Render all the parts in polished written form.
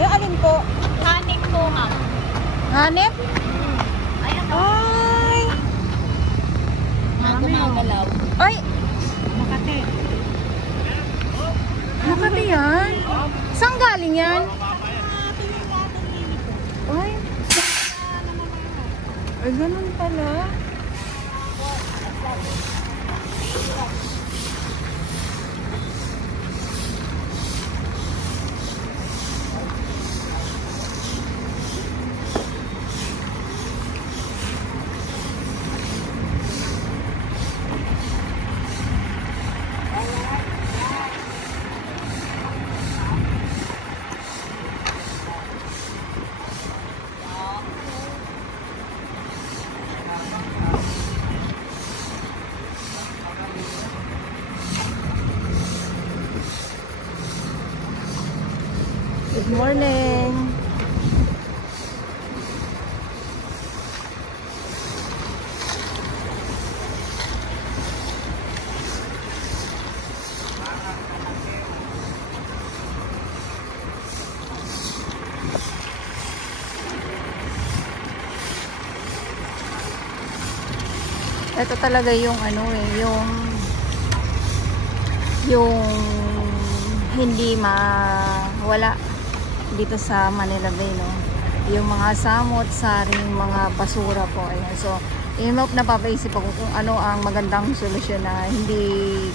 Yung alin po? Hanip po, ma'am. Hanip? Ayan po. Ay! Gumagalaw. Ay! Makati. Makati yan? Saan galing yan? Ay! Ay, ganun pala. Good morning. Ito talaga yung ano yung hindi mawala dito sa Manila Bay, no? Yung mga samot, saring, mga basura po. Ayan. So, napapaisip ako kung ano ang magandang solusyon na hindi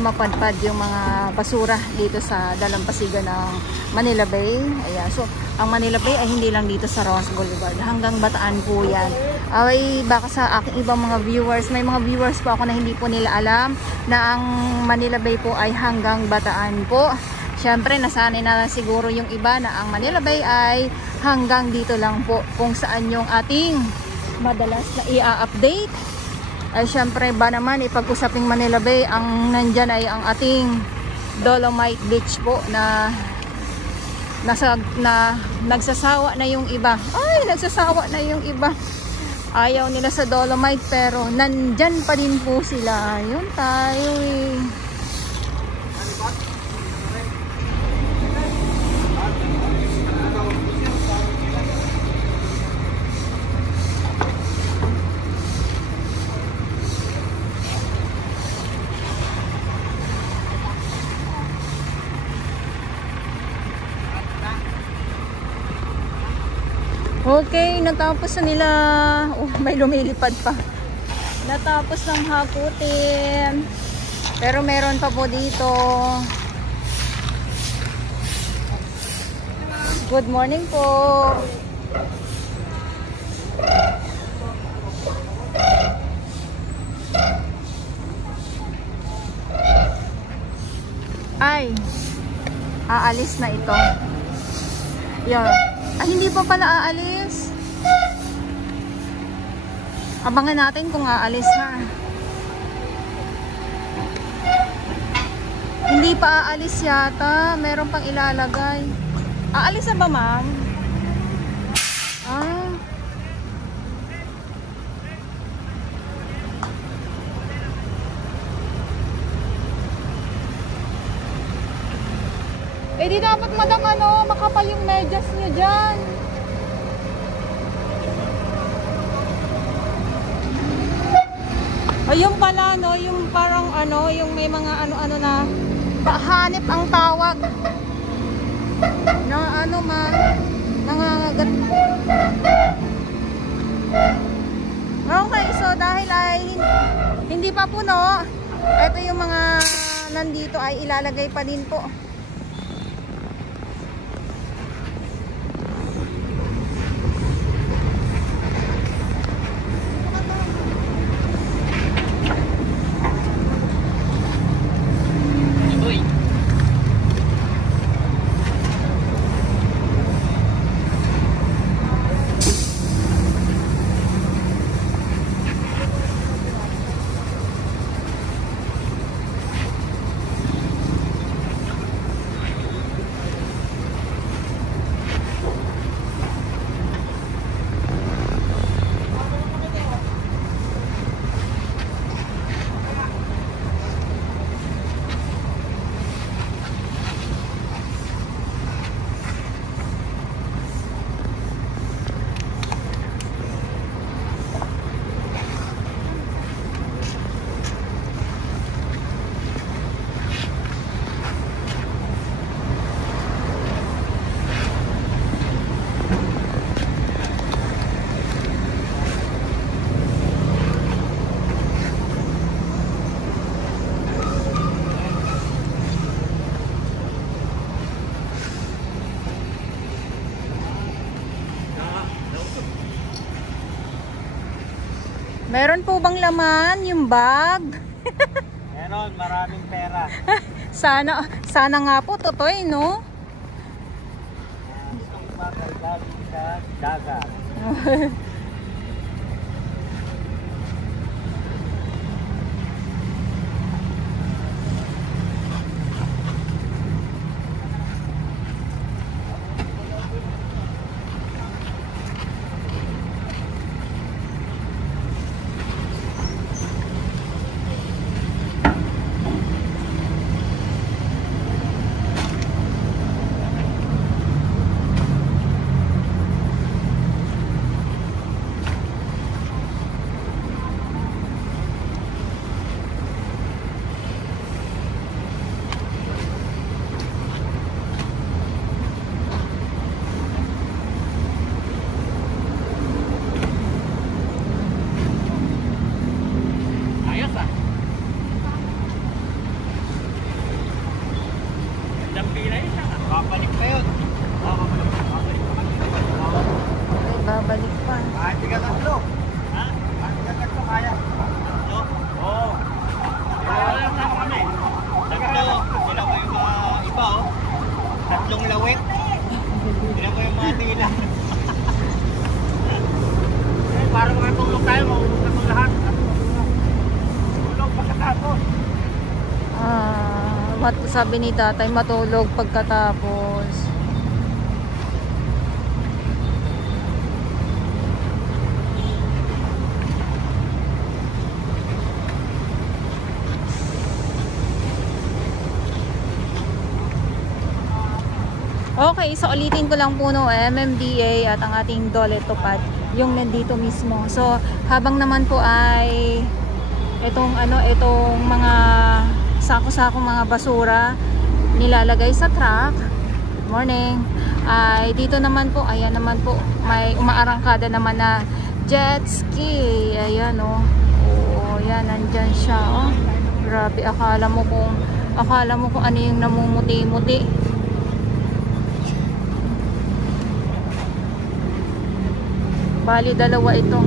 mapadpad yung mga basura dito sa dalampasigan ng Manila Bay. Ayan. So, ang Manila Bay ay hindi lang dito sa Rojas Boulevard. Hanggang Bataan po yan. Ay, baka sa aking ibang mga viewers, may mga viewers po ako na hindi po nila alam na ang Manila Bay po ay hanggang Bataan po. Siyempre, nasanay na siguro yung iba na ang Manila Bay ay hanggang dito lang po kung saan yung ating madalas na i-update. Ay siyempre ba naman ipag-usaping Manila Bay, ang nandyan ay ang ating Dolomite Beach po na nagsasawa na yung iba. Ay, nagsasawa na yung iba. Ayaw nila sa Dolomite pero nandyan pa din po sila. Yun tayo eh. Okay, natapos na nila. Oh, may lumilipad pa. Natapos ng hakutin. Pero meron pa po dito. Good morning po. Ay, aalis na ito. Yan. Ay, hindi pa pala aalis. Abangan natin kung aalis na. Hindi pa aalis yata. Meron pang ilalagay. Aalis na ba, ma'am? Ah. Eh di dapat madam makapal yung medyas nyo dyan. Ayun pala yung parang yung may mga ano na hanip ang tawag. Na nangangagat. Okay, so dahil ay hindi pa puno, ito yung mga nandito ay ilalagay pa din po. Meron po bang laman yung bag? Meron, maraming pera. Sana nga po, totoy, no? Itong bag ay galing sa dagat. Ayos ah. Dampi na yun. Babalik pa yun. Babalik pa. Ay, babalik pa. Kahit tiga tatlo. Ha? Kahit tiga tatlo kaya. Tatlo? Oo. Wala na kami. Tatlo. Sila mo yung mga iba oh. Tatlong lawit. Sila mo yung mga tila. Para mga tulog tayo, maulog na itong lahat. Tulog pagkatapos. Sabi ni tatay, matulog pagkatapos. Okay, so ulitin ko lang po no, MMDA at ang ating Dole Tupad, yung nandito mismo. So, habang naman po ay itong mga sako-sako mga basura nilalagay sa truck. Good morning. Ay dito naman po, ayan naman po, may umaarangkada naman na jet ski. Ayan oh. Oo, yan nandyan siya oh. Grabe, akala mo kung ano yung namumuti-muti. Bali dalawa ito.